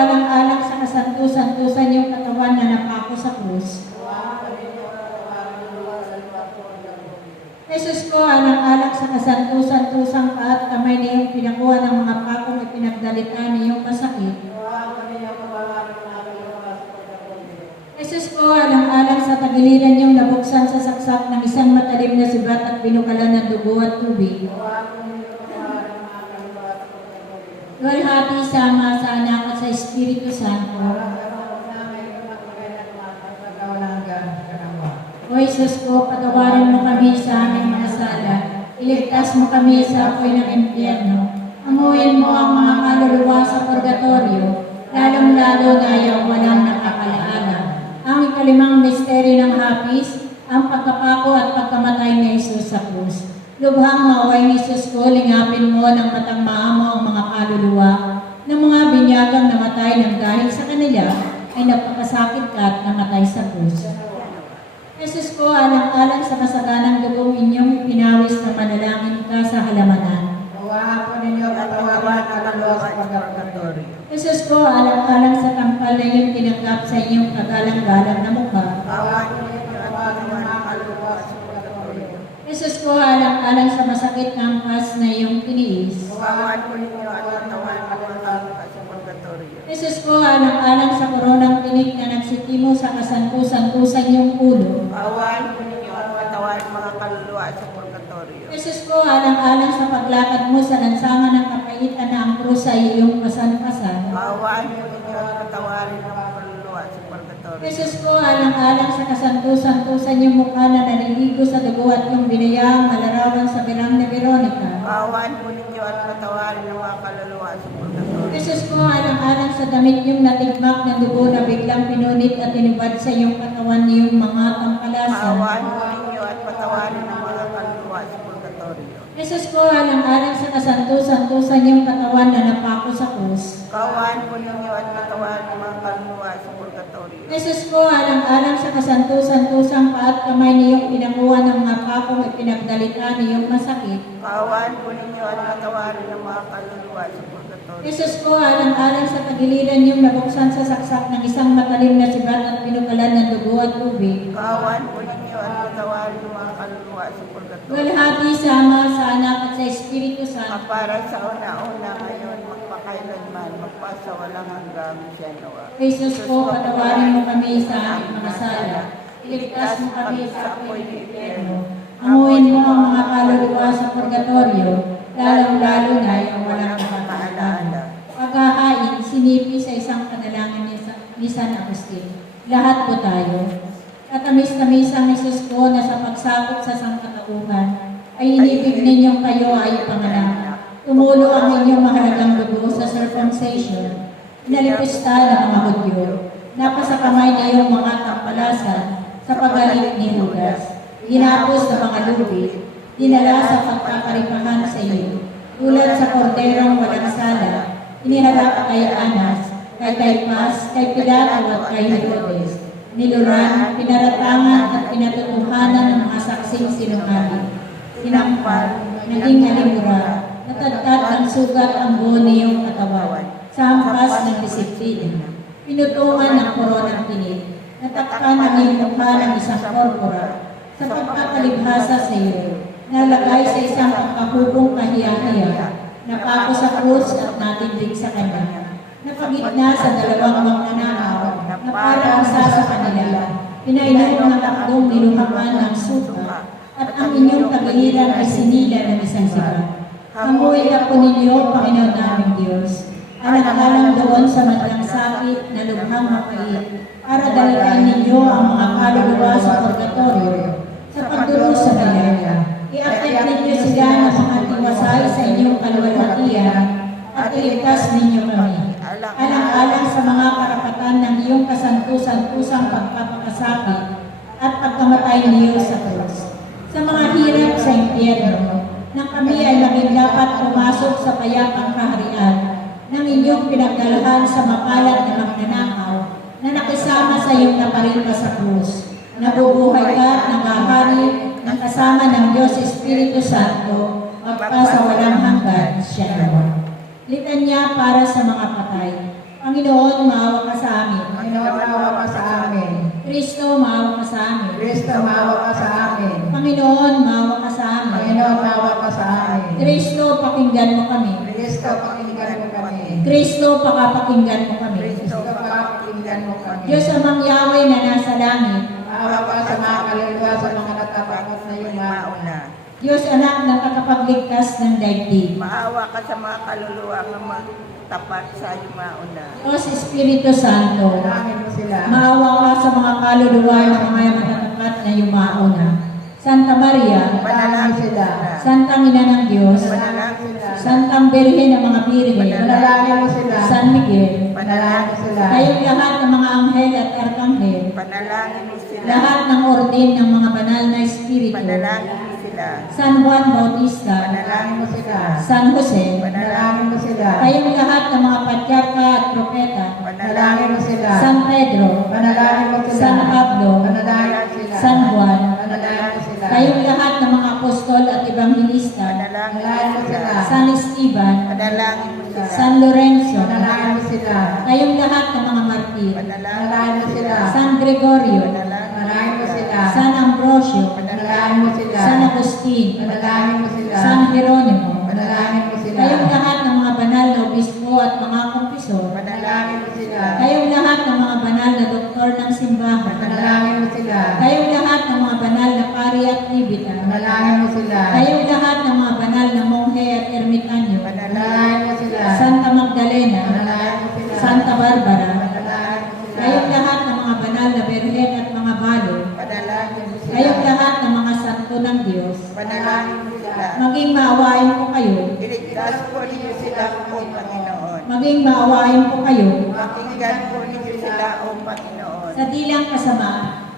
alang-alang sa kasantu-santusan yung katawan na napako sa krus. Jesus ko, alang-alang sa kasantu-santusang paat kamay niyong pinakuha ng mga pakong ipinagdalitan niyong masakit. Jesus ko, alang-alang sa tagiliran niyong nabuksan sa saksak ng isang matalim na sibat at binukalan ng dugo at tubig. Luwalhati sama sa Anak at sa Espiritu Santo. O Jesus ko, patawarin mo kami sa aming mga sala. Iligtas mo kami sa apoy ng impyerno. Amuyin mo ang mga kaluluwa sa purgatorio, lalong-lalo na yung walang nakakalaala. Ang ikalimang misteryo ng hapis, ang pagkapako at pagkamatay ni Jesus sa krus. Lubhang maway ni Jesus ko, lingapin mo ng matang maamo ang mga kaluluwa ng mga binyagang namatay ng dahil sa kanila ay nagpakasakit ka at namatay sa krus. Jesus ko, alang-alang sa kasaganang dugong inyong ipinawis na manalangin ka sa halamanan. Hawakan po ninyo at hawakan ang kaluluwa sa purgatorio. Jesus ko, alang-alang sa tampal na iyong tinanggap sa inyong kagalang-galang na mukha. Hawakan po ninyo at hawakan ang kaluluwa sa purgatorio. Jesus ko, alang-alang sa masakit na angkas na iyong tiniis. Hawakan po ninyo at hawakan ang kaluluwa sa purgatorio. Jesus ko, alang-alang sa koronang tinik na nagsitimo sa kasantu-santusan iyong ulo. Hawakan po ninyo at hawakan mga kaluluwa sa purgatorio. Jesus ko, alang-alang sa paglakad mo sa lansangan ng kapaitan na ang krus ay iyong pasan-pasan. Hawakan po ninyo at patawarin ang kaluluwa sa purgatorio. Jesus ko, alang-alang sa kasantu-santusan yung mukha na naliligo sa dugo at yung binayaang malarawan sa birang ni Veronica. Hawakan po ninyo at patawarin ang mga kaluluwa sa purgatorio. Jesus ko, alang-alang sa damit yung natigmak ng dugo na biglang pinunit at inubad sa iyong katawan niyong mga tampalasan. Hawakan po ninyo at patawarin ang mga kaluluwa sa purgatorio. Jesus ko, alang-alang sa kasantu-santusan yung katawan na napako sa krus. Hawakan po ninyo at patawarin ang mga kaluluwa sa purgatorio. Jesus ko, alang-alang sa kasantu-santusang paat kamay niyong pinakuha ng mga pakong ipinagdalitan niyong masakit. Hawakan po ninyo at patawarin ang mga kaluluwa sa purgatorio. Jesus ko, alang-alang sa tagiliran niyong nabuksan sa saksak ng isang matalim na sibat at pinukalan ng dugo at tubig. Hawakan po ninyo at patawarin ang mga kaluluwa sa purgatorio. Luwalhati sama sa Anak at sa Espiritu Santo. Para sa una-una ngayon, magpakailanman, magpasawalang hanggang siya nawa. Jesus ko, patawarin mo kami sa aming mga sala. Iligtas mo kami sa apoy ng impyerno. Amuin mo ang mga kaluluwa sa purgatorio, lalong-lalo na yung walang nakakaalala. Paghahain, sinipi sa isang panalangin ni San Agustin. Lahat po tayo. Katamis-tamis ang Jesus ko na sa pagsakop sa sangkatauhan, ay inibig ninyong kayo ay panganak. Tumulo ang inyong mahalagang dugo sa circumcision. Inalipusta ng mga Hudyo. Napasakamay niyong mga tampalasan sa pagalit ni Judas. Ginapos sa mga lubid. Dinala sa pagkakaripahan sa iyo. Tulad sa korderong walang sala, iniharap kay Anas, kay Caiphas, kay Pilato at kay Herodes. Niluran, pinaratangan at pinatutuhanan ng mga saksing sinungaling. Sinampal, naging alimura, natagtad ng sugat ang buo niyong katawan, sa hampas ng disiplina. Pinutungan ng koronang tinig, natakpan ang iyong mukha ng isang korpora, sa pagkakalibhasa sa iyo, nalagay sa isang pagkahubong kahiya-hiya, napako sa krus at natindig sa kanya. Napagitna sa dalawang magnanakaw, na parang isa sa kanila, pinainom ng takdong niluhaman ng suka, at ang inyong tagiliran ay sinila ng isang sibat. Hamuin ako ninyo, Panginoon naming Diyos, alang-alang doon sa madlang sakit na lubhang mapait, para dalitain ninyo ang mga kaluluwa sa purgatorio, sa pagdulog sa bayaya. Iakyat ninyo sila na mga tiwasay sa inyong kaluwalhatian, at iligtas ninyo kami. Alang-alang sa mga karapatan ng iyong kasantu-santusang pagpapakasakit at pagkamatay niyo sa krus. Sa mga hirap sa impyerno, nang kami ay maging dapat pumasok sa payapang kaharian ng inyong pinagdalahan sa mapalad na magnanakaw na nakisama sa iyong naparinga sa krus. Nabubuhay ka at nangahari ng kasama ng Diyos Espiritu Santo magpasawalang hanggan siya naman. Litanya para sa mga patay. Panginoon, Kristo, pakinggan mo kami. Kristo, pakinggan mo kami. Kristo, pakapakinggan mo kami. Kristo, pakinggan mo kami. Diyos amang Yahweh na nasa langit, Maawa ka sa mga kaluluwa sa mga natatakot na yumauna. Diyos anak na nakapagligtas ng daigdig. Maawa ka sa mga kaluluwa na magtapat sa yumauna. Diyos Espiritu Santo, Dalangin mo sila. maawa ka sa mga kaluluwa ng mga matatapat na yumauna. Santa Maria, Panalangin sila. Santang Ina ng Diyos, Panalangin sila. Santang Birhen ng mga Birhen, Panalangin mo sila. San Miguel, Panalangin sila. kayong lahat ng mga anghel at arkanghel, Panalangin mo sila. lahat ng ordin ng mga banal na espiritu, Panalangin mo sila. San Juan Bautista, Panalangin mo sila. San Jose, Panalangin mo sila. kayong lahat ng mga patriarka at propeta, Panalangin mo sila. San Pedro, Panalangin mo sila. San Pablo, Panalangin sila. San Juan, Panalangin mo sila. kayong lahat ng mga apostol at ebanghelista, Panalangin mo sila. San Esteban, Panalangin mo sila. San Lorenzo, Panalangin mo sila. kayong lahat ng mga martir, Panalangin mo sila. San Gregorio, Panalangin mo sila. San Ambrosio, Panalangin mo sila. San Agustin, Panalangin mo sila. San Jeronimo, Panalangin mo sila. kayong lahat ng mga banal na obispo at mga kompisor, Panalangin mo sila. kayong lahat ng mga banal na doktor ng simbahan, Panalangin mo sila. kayong lahat ng mga banal na pari at tribita, Panalangin mo sila. kayong lahat ng mga banal na monghe at ermitanyo, Panalangin mo sila. Santa Magdalena, Panalangin mo sila. Santa Barbara, Panalangin mo sila. kayong lahat ng mga banal na berhen at mga balo, Panalangin mo sila. kayong lahat ng mga santo ng Diyos, Panalangin mo sila. maging maawain po kayo, Iligtas po ninyo sila, O Panginoon. maging maawain po kayo Pakinggan po ninyo sila, O Panginoon. sa dilang kasama,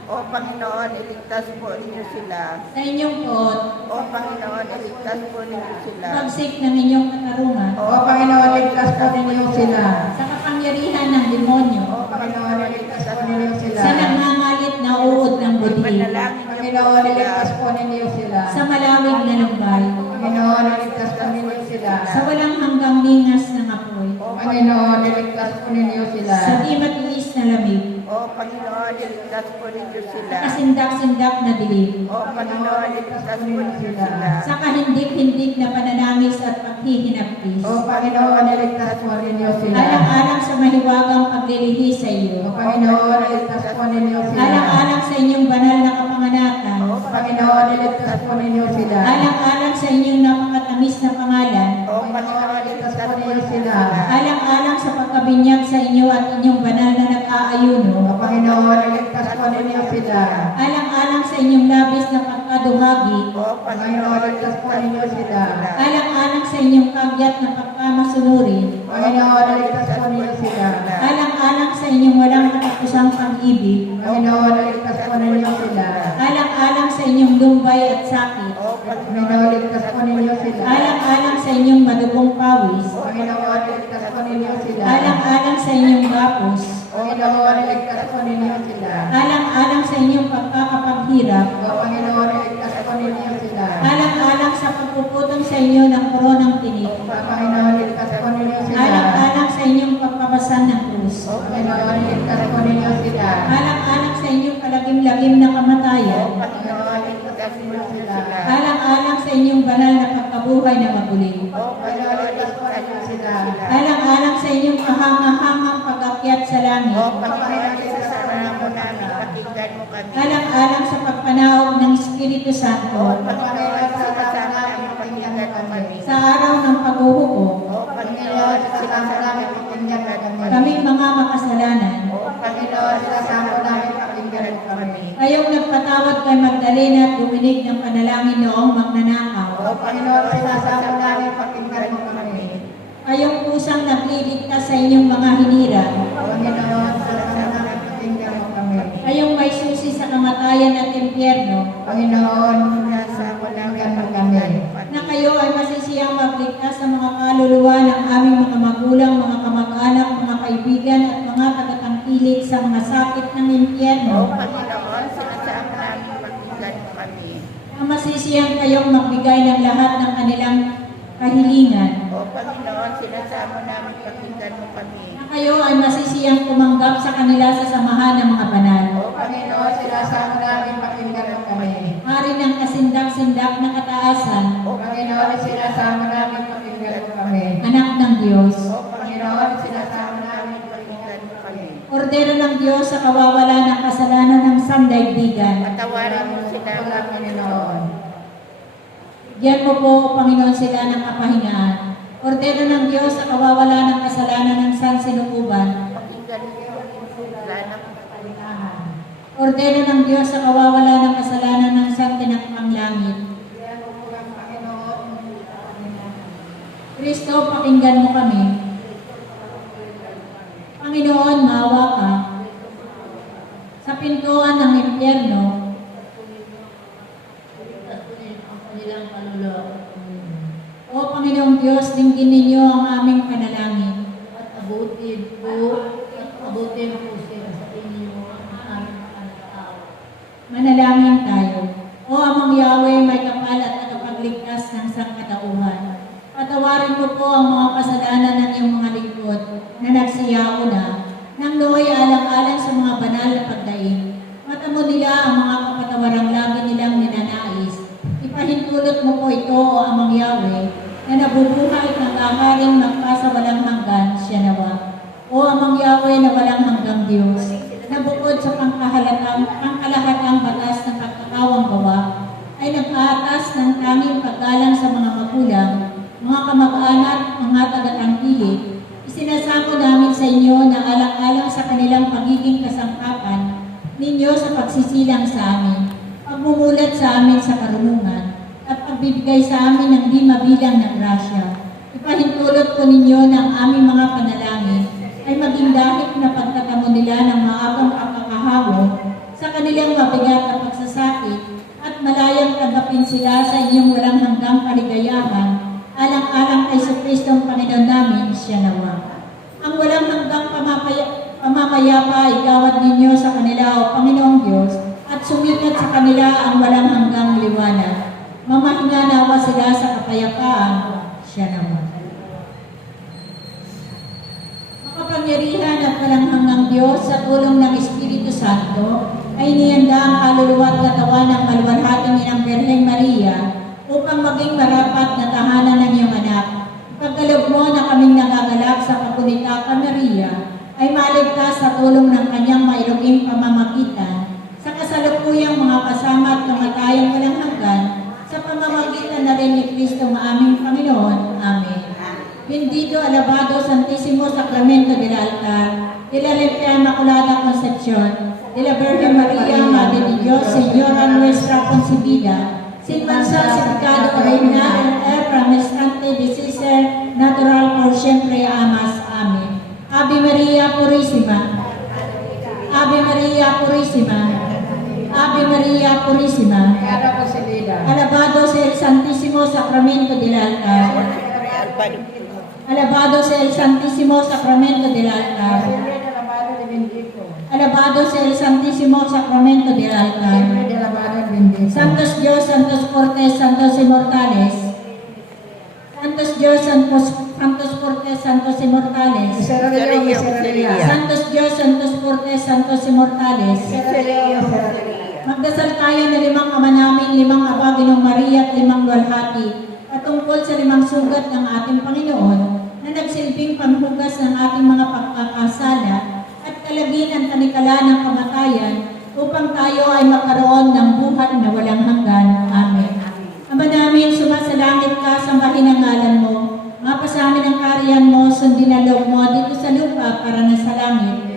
O Panginoon, iligtas po ninyo sila. sa inyong kot, O Panginoon, iligtas po ninyo sila. pagsik ng inyong katarungan, O Panginoon, iligtas po ninyo sila. sa kapangyarihan ng demonyo, O Panginoon, iligtas po ninyo sila. sa nagngangalit na uod ng budi, Panalangin Panginoon, iligtas po ninyo sila. sa malawig na lumbay, Panginoon, iligtas po ninyo sila. sa walang hanggang ningas ng apoy, O Panginoon, iligtas po ninyo sila. sa di matiis na lamig, O Panginoon, iligtas po ninyo sa sila. kasindak-sindak na dilim, O Panginoon, iligtas po ninyo sila. sa kahindik-hindik na pananamis at paghihinapis, O Panginoon, iligtas po ninyo sila. alang-alang sa mahiwagang paglilihi sa iyo, O Panginoon, iligtas po ninyo sila. alang-alang sa inyong banal na kapanganakan, O Panginoon, iligtas po ninyo sila. alang-alang sa inyong napakatamis na pangalan, O Panginoon, iligtas po ninyo sila. alang-alang sa pagkabinyag sa inyo at inyong banal na nag-aayuno, O Panginoon, iligtas po ninyo sila. alang-alang sa inyong labis na pagkaduhagi, O Panginoon, iligtas po ninyo sila. alang-alang sa inyong kagyat na pagkamasunuri, Panginoon, iligtas po ninyo sila. alang-alang sa inyong walang katapusang pag-ibig, Panginoon, iligtas po ninyo sila. alang-alang sa inyong lumbay at sakit, O Panginoon, iligtas po ninyo sila. alang-alang sa inyong madugong pawis, Panginoon, iligtas po ninyo sila. alang-alang sa inyong gapos, Panginoon, iligtas po ninyo sila. alang-alang sa inyong pagkakapaghirap, O Panginoon, iligtas po ninyo sila. alang-alang sa pagpuputong sa inyo ng koronang tinik, O Panginoon, iligtas po ninyo sila. alang-alang sa inyong pagpapasan ng krus, O Panginoon, iligtas po ninyo sila. alang-alang sa inyong kalagim-lagim na kamatayan, Panginoon, iligtas po sila. alang-alang sa inyong banal na pagkabuhay na mabuling, O Panginoon, iligtas po ninyo sila. alang-alang sa inyong kahanga-hangang pag-akyat sa langit, O Panginoon, isasama mo namin, pakinggan mo kami. alang-alang sa pagpanaog ng Espiritu O Santo, Panginoon, isasama namin, pakinggan mo kami. sa araw ng paghuhukom, O Panginoon, isasama namin, pakinggan mo kami. kaming mga makasalanan, O Panginoon, isasama namin, pakinggan mo kami. kayong nagpatawad kay Magdalena at Duminig ng panalangin noong magnanakaw, O Panginoon, isasama namin, pakinggan mo kami. kayong pusang nagliligtas sa inyong mga hinirang, O Panginoon, isasama namin, pakinggan mo kami. kayong may susi sa kamatayan at impyerno, Panginoon, isasama namin, pakinggan mo kami. na kayo ay masisiyang magligtas sa mga kaluluwa ng aming mga magulang, mga kamag-anak, mga kaibigan at mga tagatangkilik sa mga sakit ng O impyerno, Panginoon, sinasama namin, pakinggan mo kami. na masisiyang kayong magbigay ng lahat ng kanilang kahilingan, O Panginoon, sinasama namin, pakinggan mo kami. na kayo ay masisiyang tumanggap sa kanila sa samahan ng mga banal, O Panginoon, sinasama namin, pakinggan mo kami. Hari ng kasindak-sindak na kataasan, O Panginoon, sinasama namin pakinggan mo kami. anak ng Diyos, O Panginoon, sinasama namin pakinggan mo kami. Kordero ng Diyos sa kawawala ng kasalanan ng sandaigdigan. Patawarin mo sila ng Panginoon. Bigyan mo po, Panginoon, sila ng kapahingaan. Kordero ng Diyos sa kawawala ng kasalanan ng sansinukuban. Pakinggan mo sila ng Panginoon. Kordero ng Diyos sa kawawala ng kasalanan ng santinakmang langit. Kristo, pakinggan mo kami. Panginoon, maawa ka. Sa pintuan ng impyerno, ang kanilang kaluluwa. O Panginoong Diyos, dinggin ninyo ang aming panalangin. At abutin po siya sa inyo ang aming panalangin. Manalangin tayo. O Amang Yahweh, may kapal at tagapagligtas ng sangkatauhan. Patawarin mo po ang mga kasalanan ng iyong mga lingkod na nagsiyao na, nang nooy alang-alang sa mga banal na pagdaing. Matamo nila ang mga kapatawarang lagi nilang ninanais. Ipahintulot mo po ito, O Amang Yahweh, na nabubuhay ng aharing magpasawalang hanggan siya nawa. O Amang Yahweh na walang hanggang Diyos, na bukod sa pangkalahatang batas ng pagkakawang gawa, ay nag-aatas ng tanging paggalang sa mga magulang, mga kamag-anak, mga taga-tangkilik. Isinasako namin sa inyo na alang-alang sa kanilang pagiging kasangkapan ninyo sa pagsisilang sa amin, pagmumulat sa amin sa karunungan, at pagbibigay sa amin ng di mabilang na grasya. Ipahintulot po ninyo ng aming mga panalangin ay maging dahil na pagtatamo nila ng maagang pagkakahamon sa kanilang mabigat na pagsasakit at malayang tanggapin sila sa inyong walang hanggang kaligayahan, alang-alang kay Kristong Panginoon namin, siya nawa. Ang walang hanggang pamamayapa ay gawad ninyo sa kanila, O Panginoong Diyos, at sumikat sa kanila ang walang hanggang liwanag. Mamahinga nawa sila sa kapayapaan, siya nawa. Makapangyarihan at walang hanggang Diyos sa tulong ng Espiritu Santo ay niyanda ang kaluluwa at katawan ng maluwalhating Inang Birheng Maria upang maging marapat na tahanan ng iyong anak. Pagkaloob mo na kaming nagagalak sa pagunita ka, Maria, ay maligtas sa tulong ng kanyang mailuging pamamagitan sa kasalukuyang mga kasama at kamatayang walang hanggan sa pamamagitan na rin ni Kristo aming Panginoon. Amen. Bendito, alabado, Santísimo Sacramento del Altar, de la Repia Inmaculada Concepción, de la Virgen María, Madre de Dios, Señora nuestra concebida, sin mancha, sin pecado original en tierra, menstruante de César, natural por siempre, amas. Amen. Ave María Purísima. Ave María Purísima. Ave María Purísima. Alabado sea el Santísimo Sacramento del altar. Alabado sea el Santísimo Sacramento del altar. Alabado sea el Santísimo Sacramento del altar. Santos Dios, santos fuertes, santos inmortales. Santos Dios, santos fuertes, santos inmortales. Santos Dios, santos fuertes, santos inmortales. Magdasal tayo na 5 ama namin, 5 Aba, Ginong Maria at 5 luwalhati patungkol sa 5 sugat ng ating Panginoon na nagsilbing panghugas ng ating mga pagkakasala at kalaginan tanikala ng kamatayan upang tayo ay magkaroon ng buhay na walang hanggan. Amen. Ama namin, sumasalangit ka, sambahin ang ngalan mo. Mapasamin ang kariyan mo, sundin ang loob mo dito sa lupa para na sa langit.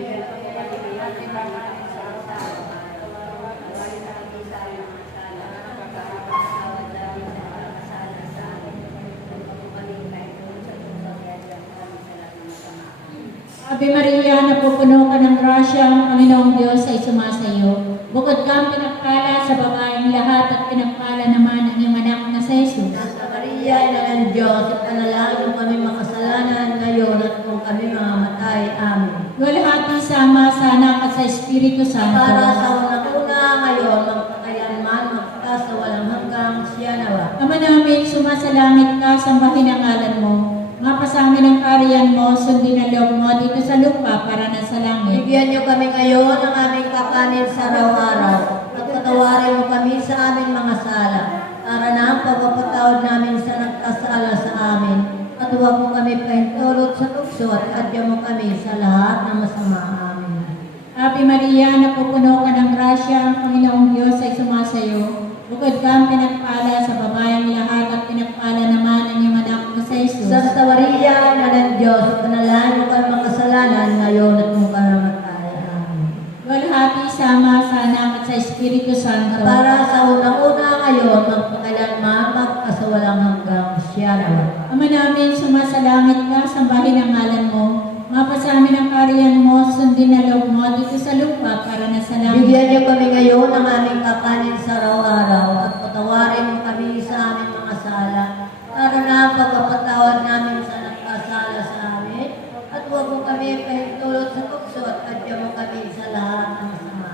Ave Maria, napupuno ka ng grasya, ang Panginoong Diyos ay sumasayo. Bukod kang pinagpala sa babaeng lahat at pinagpala naman ang iyong anak na si Jesus. Santa Maria, Ina ng Diyos, at panalangin kami makasalanan ngayon at kung kami mamamatay. Amen. Luwalhati sama sa anak at sa Espiritu Santo. Para sa una ngayon, magpakayanman, magpas sa walang hanggang siya nawa. Ama namin, sumasalangit ka, sambahin ang ngalan mo. Mapasamin ang kariyan mo, sundin ang loob mo dito sa lupa para na sa langit. Bigyan niyo kami ngayon ng aming kakanin sa araw-araw. At patawarin mo kami sa aming mga sala, para na ang pagpapatawad namin sa nagkasala sa amin. At huwag mo kami pahintulot sa tukso at adya mo kami sa lahat ng masama. Amen. Ave Maria, napupuno ka ng grasya, ang Panginoong Diyos ay sumasayo. Bukod ka ang pinagpala sa babaeng lahat at pinagpala naman ang iyong anak na sa Jesus. Santa Maria, Ina ng Diyos, panalangin mo kami makasalanan ngayon at kung kanamatay. Amen. Walhati sama sa anak at sa Espiritu Santo. Para sa unang-una ngayon, magpakailanman, magpasawalang hanggang siya naman. Ama namin, sumasalangit ka, sambahin ang ngalan mo. Mapasa amin ang kariyan mo, sundin na loob mo dito sa lupa para na sa langit. Bigyan niyo kami ngayon ng aming kakanin sa araw-araw at patawarin mo kami sa aming mga sala, para na ang pagpapatawad namin sa nagkasala sa amin, at huwag mo kami pahintulot sa tukso at adya mo kami sa lahat ng masama.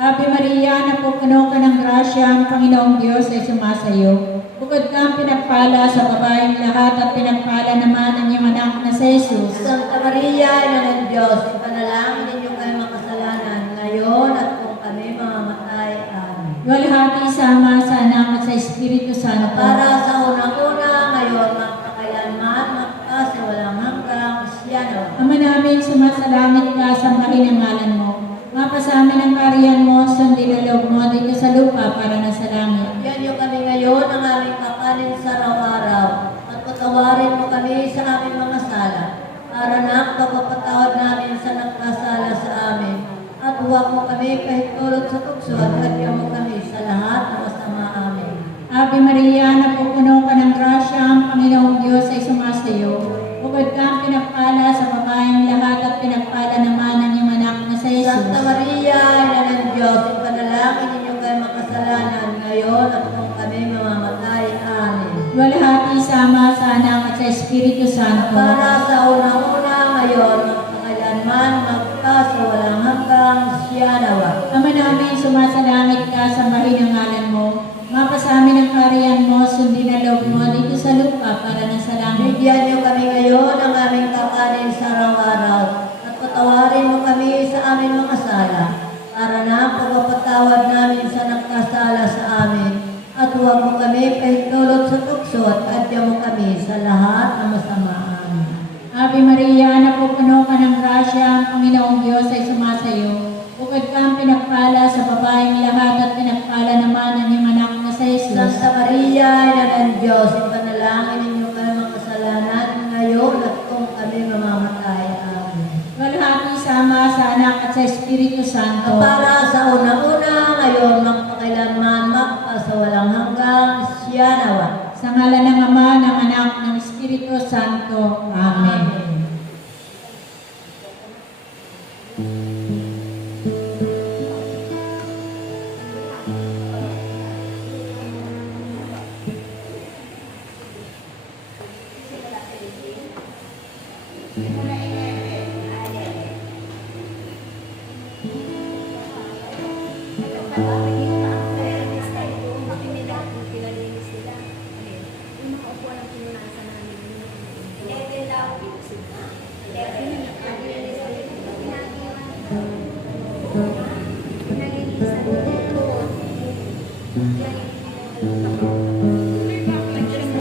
Ave Maria, napupuno ka ng grasya, ang Panginoong Diyos ay sumasayo. Bukod ka ang pinagpala sa babaeng lahat at pinagpala naman ang iyong anak na sa Jesus. Santa Maria, Ina ng Diyos, ipanalangin ninyo kayo makasalanan ngayon at kung kami mamamatay. Amen. Walhati sama sa anak at sa Espiritu Santo. Para sa unang-una ngayon, magpakailanman, magpasawalang hanggang siya naman. Ama namin, sumasalangit ka, sambahin ang ngalan mo. Mapasa amin ang kariyan mo, sundin ang loob mo dito sa lupa para na sa langit. Bigyan niyo kami ngayon ng aming kakanin sa araw-araw at patawarin mo kami sa aming mga sala, para na ang pagpapatawad namin sa nagkasala sa amin, at huwag mo kami pahintulot sa tukso at adya mo kami sa lahat ng masama. Amen. Ave Maria, napupuno ka ng grasya, ang Panginoong Diyos ay sumasayo. Bukod ka ang pinagpala sa babaeng lahat at pinagpala naman ang iyong anak na sa Jesus. Santa Maria, Ina ng Diyos, ipanalangin ninyo kayo makasalanan ngayon at kung kami mamamatay. Amen. Walhati sama sa anak at sa Espiritu Santo. Para sa unang-una ngayon, magpakailanman, magpasawalang hanggang siya nawa. Ama namin, sumasalangit ka, sambahin ang ngalan mo. Mapasa amin ang kariyan mo, sundin ang loob mo dito sa lupa para na sa langit. Bigyan niyo kami ngayon ng aming kakanin sa araw-araw at patawarin mo kami sa aming mga sala, para na ang pagpapatawad namin sa nagkasala sa amin, at huwag mo kami pahintulot sa tukso at adya mo kami sa lahat ng masama. Amen. Ave Maria, napupuno ka ng grasya, ang Panginoong Diyos ay sumasayo. Bukod ka ang pinagpala sa babaeng lahat at pinagpala naman ang iyong anak na sa Jesus. Santa Maria, Ina ng Diyos, ipanalangin ninyo kayo makasalanan ngayon at kung kami mamamatay. Amen. Walhati sama sa anak at sa Espiritu Santo. Para sa unang-una ngayon, magpakailanman, magpasawalang hanggang siya nawa. Sa ngalan ng Ama, ng Anak, ng Espiritu Santo. Amen. Naging isa